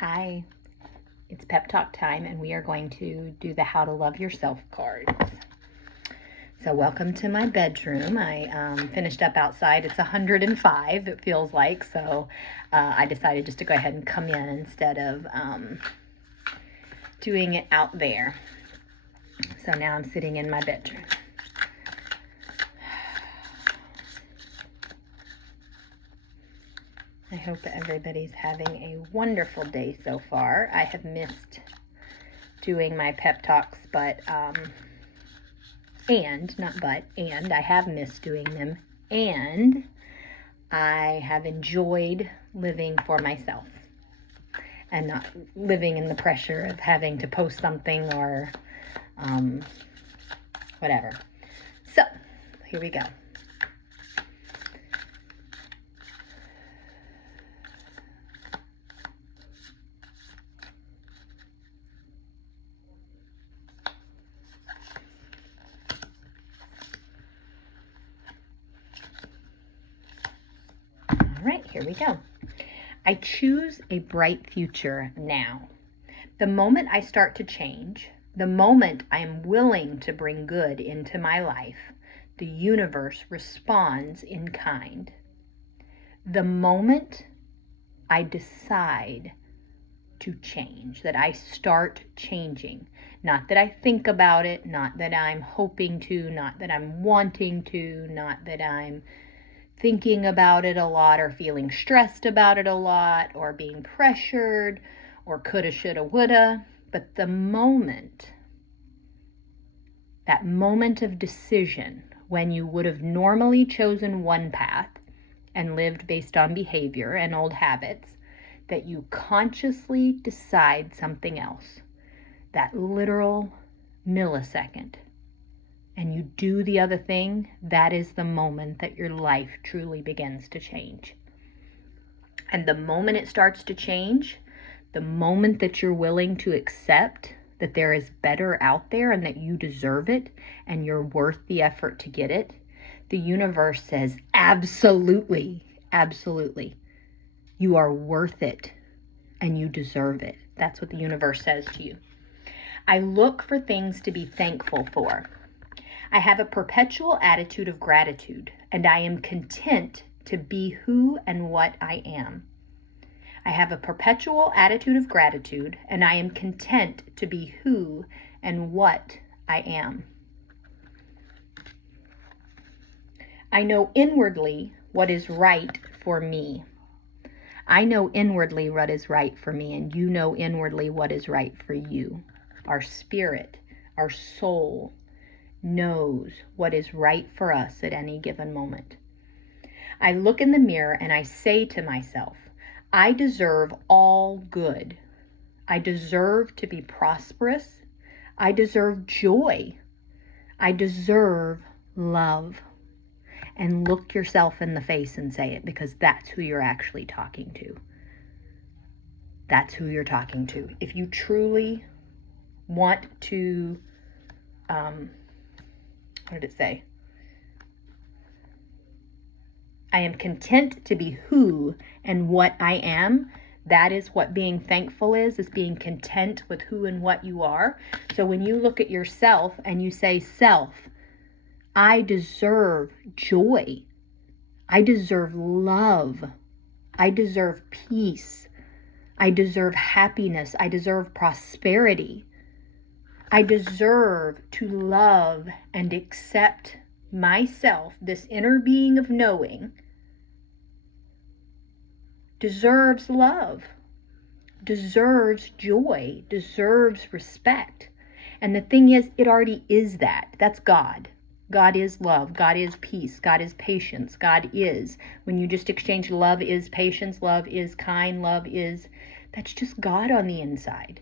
Hi, it's pep talk time, and we are going to do the How to Love Yourself cards. So welcome to my bedroom. I finished up outside. It's 105, it feels like, so I decided just to go ahead and come in instead of doing it out there. So now I'm sitting in my bedroom. I hope everybody's having a wonderful day so far. I have missed doing my pep talks, but I have missed doing them, and I have enjoyed living for myself and not living in the pressure of having to post something or whatever. So here we go. All right, here we go. I choose a bright future now. The moment I start to change, the moment I am willing to bring good into my life, the universe responds in kind. The moment I decide to change, that I start changing, not that I think about it, not that I'm hoping to, not that I'm wanting to, not that I'm thinking about it a lot or feeling stressed about it a lot or being pressured or coulda, shoulda, woulda, but the moment, that moment of decision when you would have normally chosen one path and lived based on behavior and old habits, that you consciously decide something else, that literal millisecond, and you do the other thing, that is the moment that your life truly begins to change. And the moment it starts to change, the moment that you're willing to accept that there is better out there and that you deserve it and you're worth the effort to get it, the universe says, absolutely, absolutely. You are worth it and you deserve it. That's what the universe says to you. I look for things to be thankful for. I have a perpetual attitude of gratitude, and I am content to be who and what I am. I have a perpetual attitude of gratitude, and I am content to be who and what I am. I know inwardly what is right for me. I know inwardly what is right for me, and you know inwardly what is right for you. Our spirit, our soul, knows what is right for us at any given moment. I look in the mirror and I say to myself, I deserve all good. I deserve to be prosperous. I deserve joy. I deserve love. And look yourself in the face and say it, because that's who you're actually talking to. That's who you're talking to. If you truly want to, what did it say? I am content to be who and what I am. That is what being thankful is being content with who and what you are. So when you look at yourself and you say, self, I deserve joy. I deserve love. I deserve peace. I deserve happiness. I deserve prosperity. I deserve to love and accept myself, this inner being of knowing, deserves love, deserves joy, deserves respect. And the thing is, it already is that. That's God. God is love. God is peace. God is patience. God is. When you just exchange love is patience, love is kind, love is, that's just God on the inside.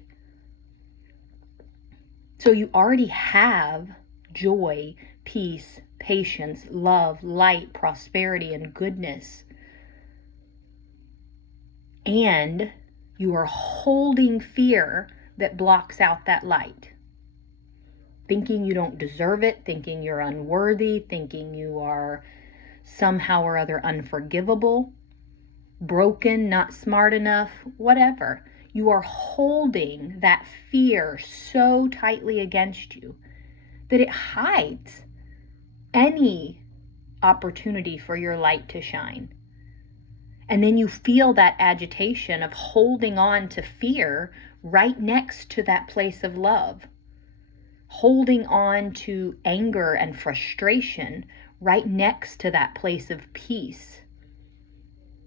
So you already have joy, peace, patience, love, light, prosperity, and goodness. And you are holding fear that blocks out that light. Thinking you don't deserve it, thinking you're unworthy, thinking you are somehow or other unforgivable, broken, not smart enough, whatever. You are holding that fear so tightly against you that it hides any opportunity for your light to shine. And then you feel that agitation of holding on to fear right next to that place of love, holding on to anger and frustration right next to that place of peace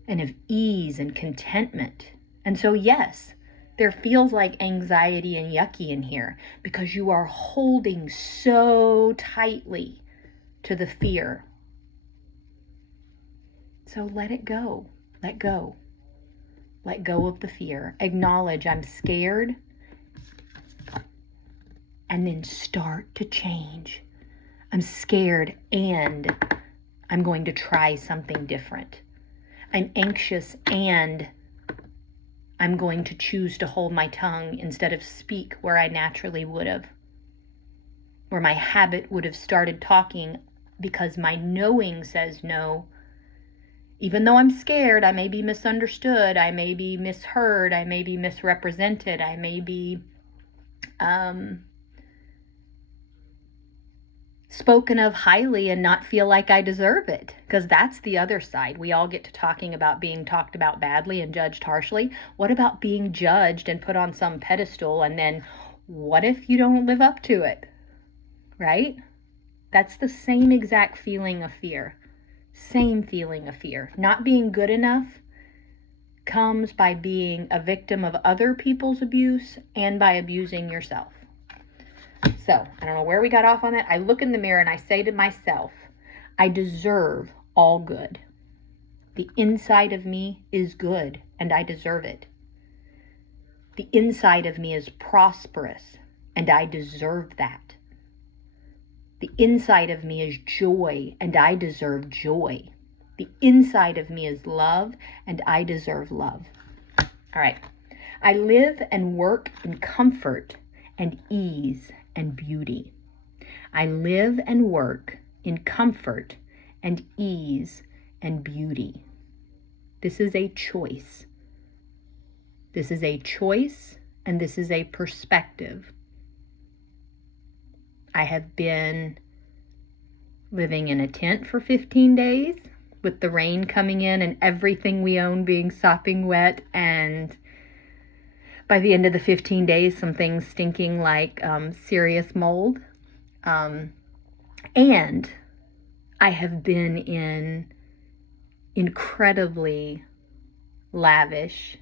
and of ease and contentment. And so, yes, there feels like anxiety and yucky in here because you are holding so tightly to the fear. So let it go. Let go. Let go of the fear. Acknowledge I'm scared. And then start to change. I'm scared and I'm going to try something different. I'm anxious and I'm going to choose to hold my tongue instead of speak where I naturally would have. Where my habit would have started talking because my knowing says no. Even though I'm scared, I may be misunderstood, I may be misheard, I may be misrepresented, I may be spoken of highly and not feel like I deserve it. Because that's the other side. We all get to talking about being talked about badly and judged harshly. What about being judged and put on some pedestal, and then what if you don't live up to it? Right? That's the same exact feeling of fear. Same feeling of fear. Not being good enough comes by being a victim of other people's abuse and by abusing yourself. So, I don't know where we got off on that. I look in the mirror and I say to myself, I deserve all good. The inside of me is good and I deserve it. The inside of me is prosperous and I deserve that. The inside of me is joy, and I deserve joy. The inside of me is love, and I deserve love. All right. I live and work in comfort and ease and beauty. I live and work in comfort and ease and beauty. This is a choice. This is a choice, and this is a perspective. I have been living in a tent for 15 days with the rain coming in and everything we own being sopping wet. And by the end of the 15 days, some things stinking like serious mold. And I have been in incredibly lavish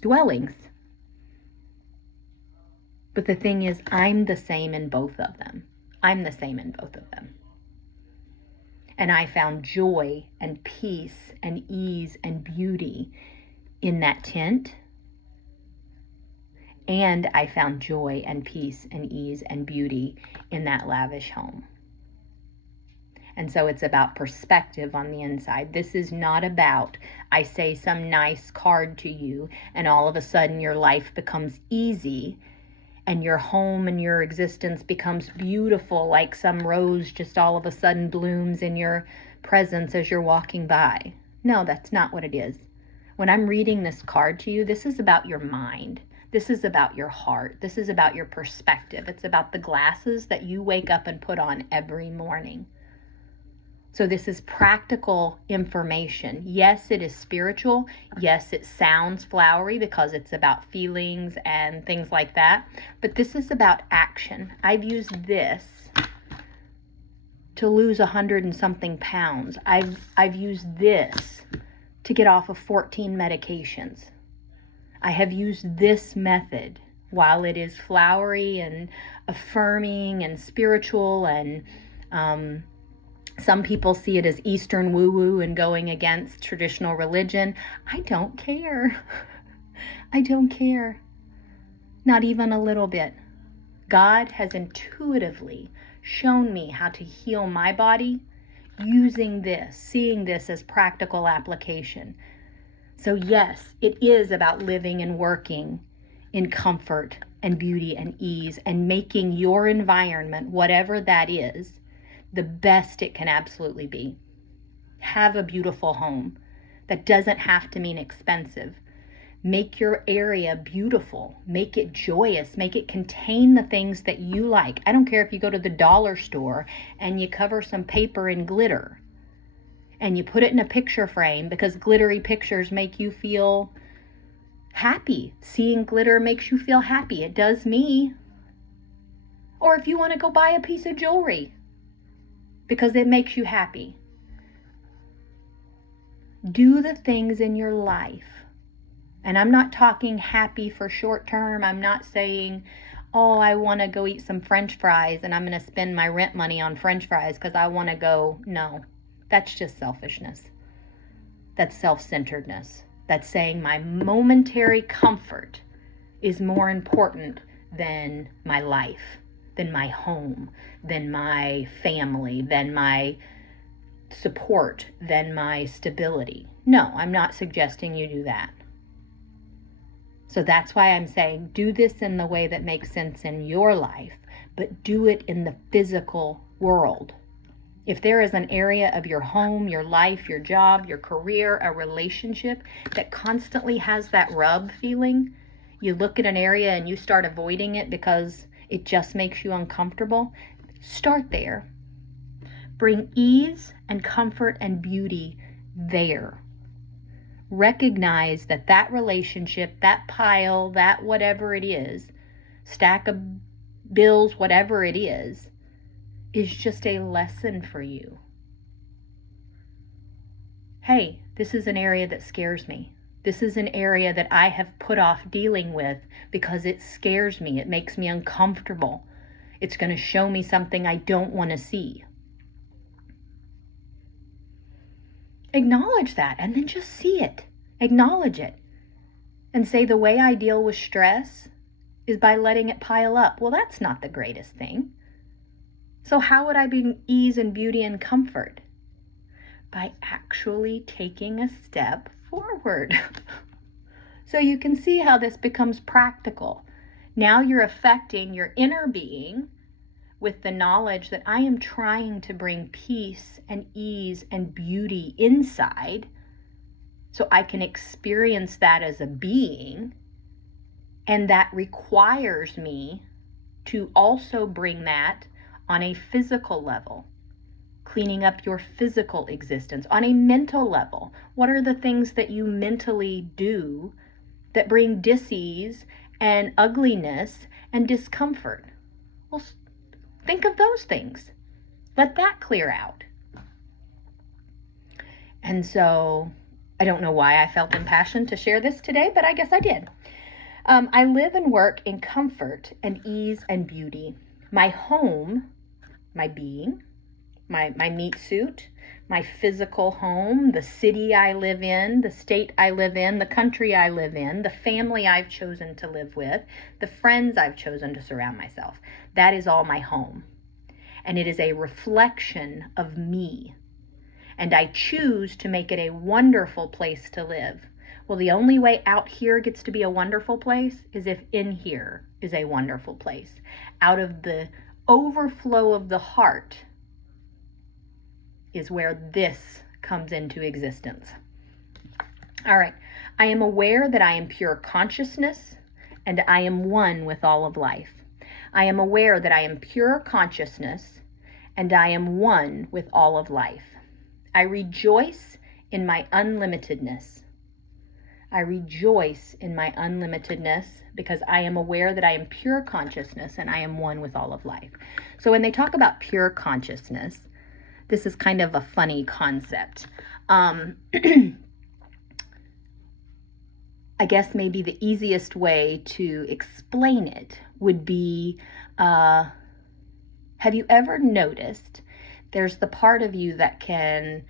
dwellings. But the thing is, I'm the same in both of them. I'm the same in both of them. And I found joy and peace and ease and beauty in that tent. And I found joy and peace and ease and beauty in that lavish home. And so it's about perspective on the inside. This is not about, I say some nice card to you and all of a sudden your life becomes easy and your home and your existence becomes beautiful, like some rose just all of a sudden blooms in your presence as you're walking by. No, that's not what it is. When I'm reading this card to you, this is about your mind. This is about your heart. This is about your perspective. It's about the glasses that you wake up and put on every morning. So this is practical information. Yes, it is spiritual. Yes, it sounds flowery because it's about feelings and things like that. But this is about action. I've used this to lose 100 and something pounds. I've used this to get off of 14 medications. I have used this method, while it is flowery and affirming and spiritual, and some people see it as Eastern woo-woo and going against traditional religion. I don't care. I don't care. Not even a little bit. God has intuitively shown me how to heal my body using this, seeing this as practical application. So yes, it is about living and working in comfort and beauty and ease and making your environment, whatever that is, the best it can absolutely be. Have a beautiful home That doesn't have to mean expensive. Make your area beautiful. Make it joyous. Make it contain the things that you like. I don't care if you go to the dollar store and you cover some paper in glitter and you put it in a picture frame, because glittery pictures make you feel happy. Seeing glitter makes you feel happy. It does me. Or if you want to go buy a piece of jewelry because it makes you happy. Do the things in your life. And I'm not talking happy for short term. I'm not saying, oh, I want to go eat some French fries and I'm going to spend my rent money on French fries because I want to go. No, that's just selfishness. That's self-centeredness. That's saying my momentary comfort is more important than my life, than my home, than my family, than my support, than my stability. No, I'm not suggesting you do that. So that's why I'm saying do this in the way that makes sense in your life, but do it in the physical world. If there is an area of your home, your life, your job, your career, a relationship that constantly has that rub feeling, you look at an area and you start avoiding it because it just makes you uncomfortable, start there. Bring ease and comfort and beauty there. Recognize that that relationship, that pile, that whatever it is, stack of bills, whatever it is just a lesson for you. Hey, this is an area that scares me. This is an area that I have put off dealing with because it scares me. It makes me uncomfortable. It's going to show me something I don't want to see. Acknowledge that and then just see it. Acknowledge it. And say the way I deal with stress is by letting it pile up. Well, that's not the greatest thing. So how would I bring ease and beauty and comfort? By actually taking a step forward. So you can see how this becomes practical. Now you're affecting your inner being with the knowledge that I am trying to bring peace and ease and beauty inside so I can experience that as a being. And that requires me to also bring that on a physical level, cleaning up your physical existence. On a mental level, what are the things that you mentally do that bring dis-ease and ugliness and discomfort? Well, think of those things. Let that clear out. And so, I don't know why I felt impassioned to share this today, but I guess I did. I live and work in comfort and ease and beauty. My home, my being, my meat suit, my physical home, the city I live in, the state I live in, the country I live in, the family I've chosen to live with, the friends I've chosen to surround myself. That is all my home. And it is a reflection of me. And I choose to make it a wonderful place to live. Well, the only way out here gets to be a wonderful place is if in here is a wonderful place. Out of the overflow of the heart is where this comes into existence. All right. I am aware that I am pure consciousness and I am one with all of life. I am aware that I am pure consciousness and I am one with all of life. I rejoice in my unlimitedness. I rejoice in my unlimitedness because I am aware that I am pure consciousness and I am one with all of life. So when they talk about pure consciousness, this is kind of a funny concept. I guess maybe the easiest way to explain it would be, have you ever noticed there's the part of you that can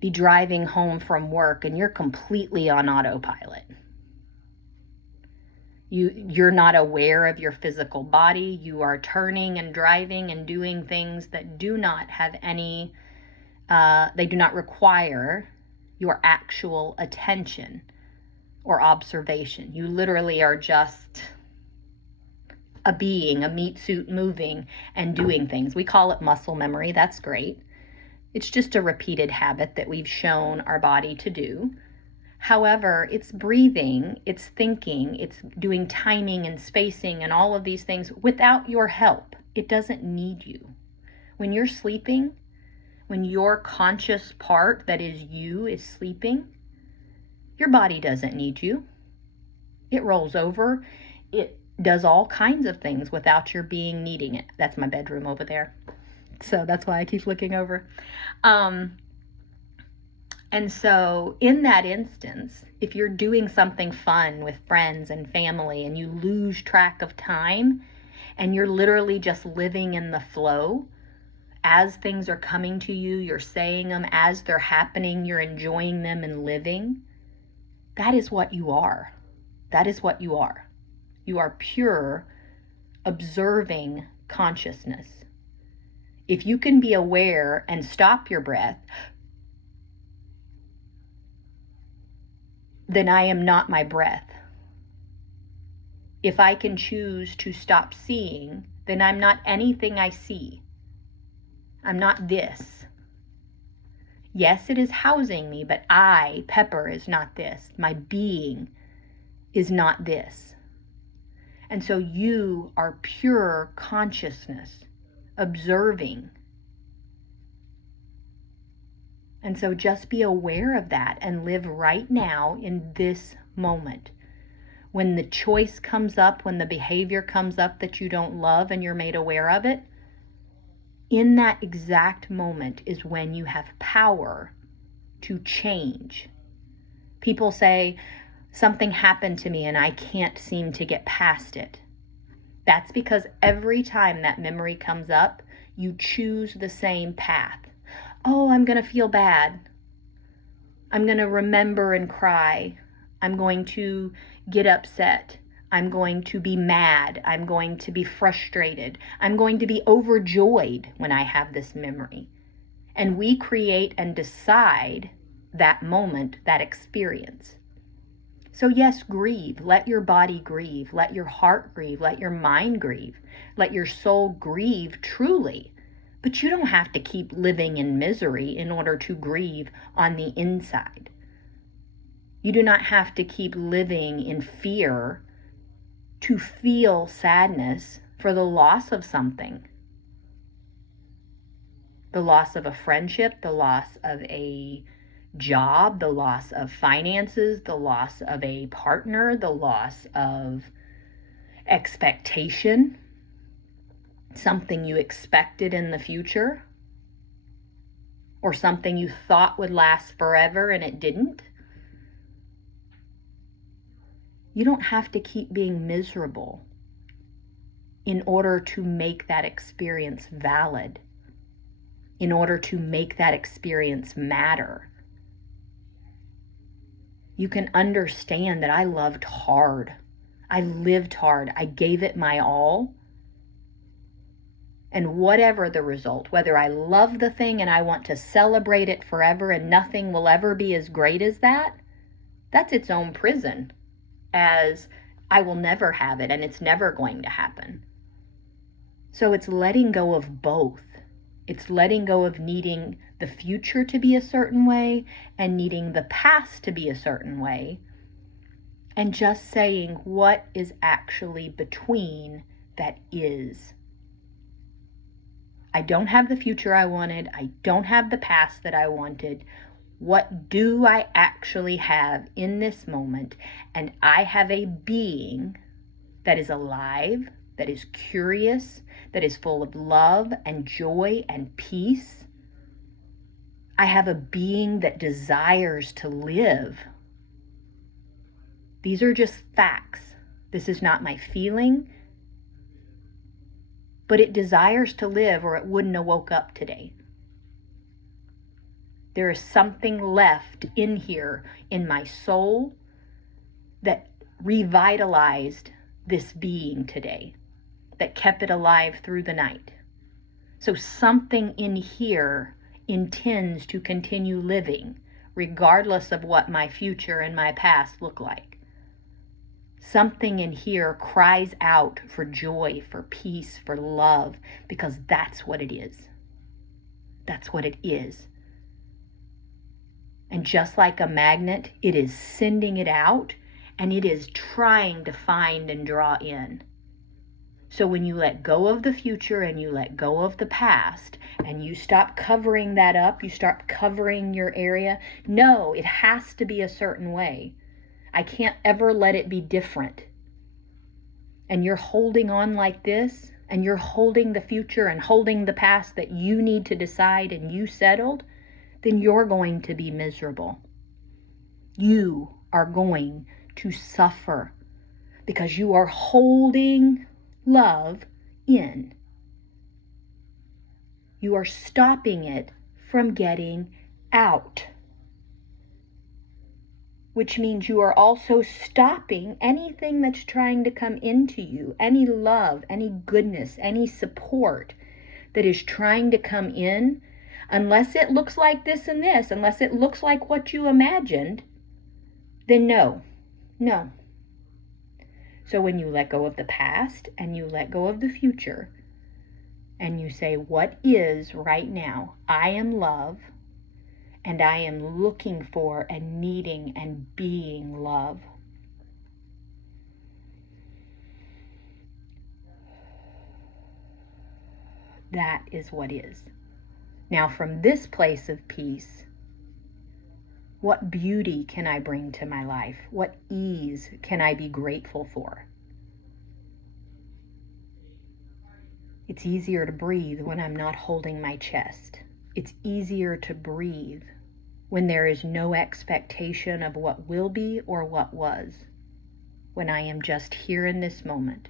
be driving home from work and you're completely on autopilot. You're not aware of your physical body. You are turning and driving and doing things that do not have any, they do not require your actual attention or observation. You literally are just a being, a meat suit moving and doing things. We call it muscle memory. That's great. It's just a repeated habit that we've shown our body to do. However, it's breathing, it's thinking, it's doing timing and spacing and all of these things without your help. It doesn't need you. When you're sleeping, when your conscious part that is you is sleeping, your body doesn't need you. It rolls over. It does all kinds of things without your being needing it. That's my bedroom over there. So that's why I keep looking over. And so in that instance, if you're doing something fun with friends and family and you lose track of time and you're literally just living in the flow, as things are coming to you, you're saying them as they're happening, you're enjoying them and living, that is what you are. That is what you are. You are pure, observing consciousness. If you can be aware and stop your breath, then I am not my breath. If I can choose to stop seeing, then I'm not anything I see. I'm not this. Yes, it is housing me, but I, Pepper, is not this. My being is not this. And so you are pure consciousness, observing. And so just be aware of that and live right now in this moment. When the choice comes up, when the behavior comes up that you don't love and you're made aware of it, in that exact moment is when you have power to change. People say, something happened to me and I can't seem to get past it. That's because every time that memory comes up, you choose the same path. Oh, I'm going to feel bad. I'm going to remember and cry. I'm going to get upset. I'm going to be mad. I'm going to be frustrated. I'm going to be overjoyed when I have this memory. And we create and decide that moment, that experience. So yes, grieve. Let your body grieve. Let your heart grieve. Let your mind grieve. Let your soul grieve truly. But you don't have to keep living in misery in order to grieve on the inside. You do not have to keep living in fear to feel sadness for the loss of something. The loss of a friendship, the loss of a job, the loss of finances, the loss of a partner, the loss of expectation, something you expected in the future, or something you thought would last forever and it didn't. You don't have to keep being miserable in order to make that experience valid, in order to make that experience matter. You can understand that I loved hard. I lived hard. I gave it my all. And whatever the result, whether I love the thing and I want to celebrate it forever and nothing will ever be as great as that, that's its own prison. As I will never have it and it's never going to happen. So it's letting go of both. It's letting go of needing the future to be a certain way and needing the past to be a certain way, and just saying what is actually between that is. I don't have the future I wanted. I don't have the past that I wanted. What do I actually have in this moment? And I have a being that is alive, that is curious, that is full of love and joy and peace. I have a being that desires to live. These are just facts. This is not my feeling, but it desires to live or it wouldn't have woke up today. There is something left in here in my soul that revitalized this being today, that kept it alive through the night. So something in here intends to continue living, regardless of what my future and my past look like. Something in here cries out for joy, for peace, for love, because that's what it is. That's what it is. And just like a magnet, it is sending it out and it is trying to find and draw in. So when you let go of the future and you let go of the past and you stop covering that up, you start covering your area. No, it has to be a certain way. I can't ever let it be different. And you're holding on like this, and you're holding the future and holding the past that you need to decide and you settled, then you're going to be miserable. You are going to suffer because you are holding love in. You are stopping it from getting out, which means you are also stopping anything that's trying to come into you, any love, any goodness, any support that is trying to come in, unless it looks like this and this, unless it looks like what you imagined, then no. So when you let go of the past and you let go of the future and you say, what is right now? I am love. And I am looking for and needing and being love. That is what is. Now, from this place of peace, what beauty can I bring to my life? What ease can I be grateful for? It's easier to breathe when I'm not holding my chest. It's easier to breathe when there is no expectation of what will be or what was, when I am just here in this moment.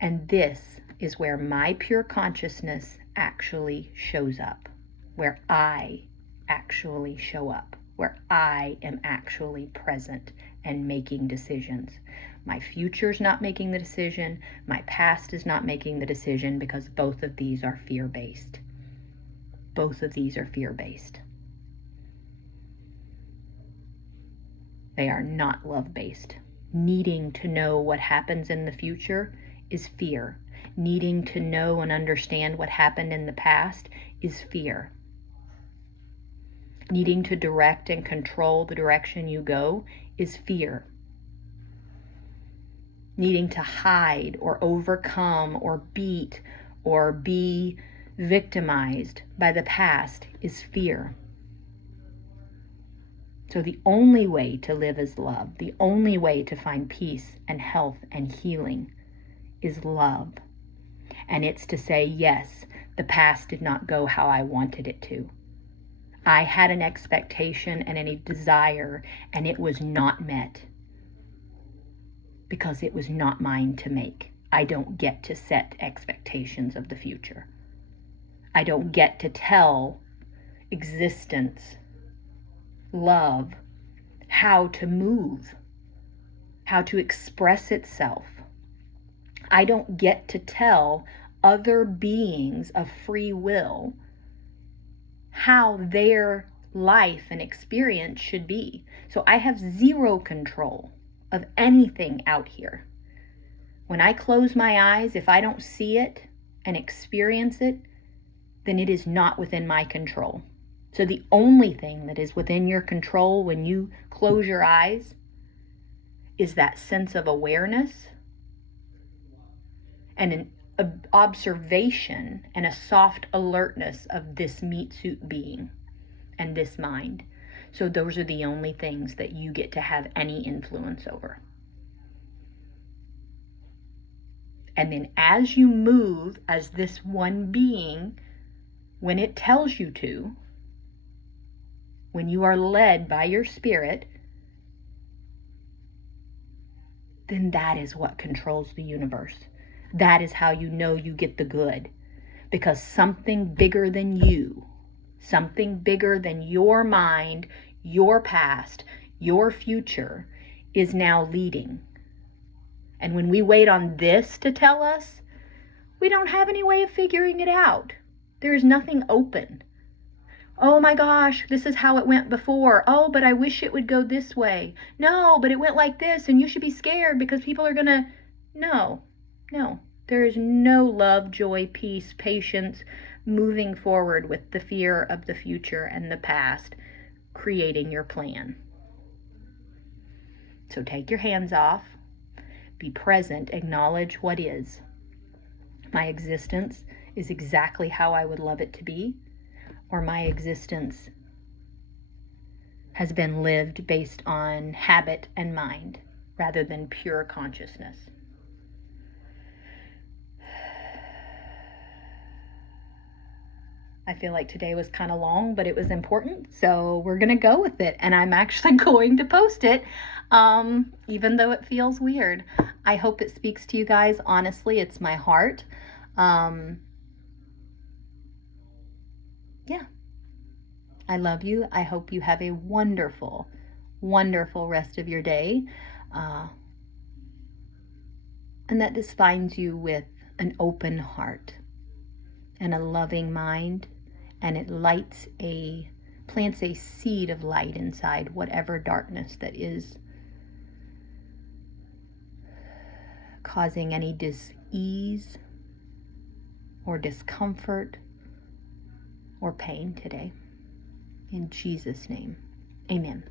And this is where my pure consciousness actually shows up, where I actually show up, where I am actually present and making decisions. My future's not making the decision, my past is not making the decision, because both of these are fear-based. Both of these are fear-based. They are not love-based. Needing to know what happens in the future is fear. Needing to know and understand what happened in the past is fear. Needing to direct and control the direction you go is fear. Needing to hide or overcome or beat or be victimized by the past is fear. So the only way to live is love. The only way to find peace and health and healing is love. And it's to say, yes, the past did not go how I wanted it to. I had an expectation and a desire, and it was not met because it was not mine to make. I don't get to set expectations of the future. I don't get to tell existence, love, how to move, how to express itself. I don't get to tell other beings of free will how their life and experience should be. So I have zero control of anything out here. When I close my eyes, if I don't see it and experience it, then it is not within my control. So the only thing that is within your control when you close your eyes is that sense of awareness and an observation and a soft alertness of this meat suit being and this mind. So those are the only things that you get to have any influence over. And then as you move as this one being, when it tells you to, when you are led by your spirit, then that is what controls the universe. That is how you know you get the good. Because something bigger than you, something bigger than your mind, your past, your future, is now leading. And when we wait on this to tell us, we don't have any way of figuring it out. There is nothing open. Oh my gosh, this is how it went before. Oh, but I wish it would go this way. No, but it went like this, and you should be scared because people are gonna... No. There is no love, joy, peace, patience, moving forward with the fear of the future and the past, creating your plan. So take your hands off, be present, acknowledge what is. My existence is exactly how I would love it to be, or my existence has been lived based on habit and mind rather than pure consciousness. I feel like today was kind of long, but it was important, so we're going to go with it. And I'm actually going to post it, even though it feels weird. I hope it speaks to you guys. Honestly, it's my heart. Yeah. I love you. I hope you have a wonderful, wonderful rest of your day. And that this finds you with an open heart and a loving mind, and it plants a seed of light inside whatever darkness that is causing any dis-ease or discomfort or pain today. In Jesus' name, amen.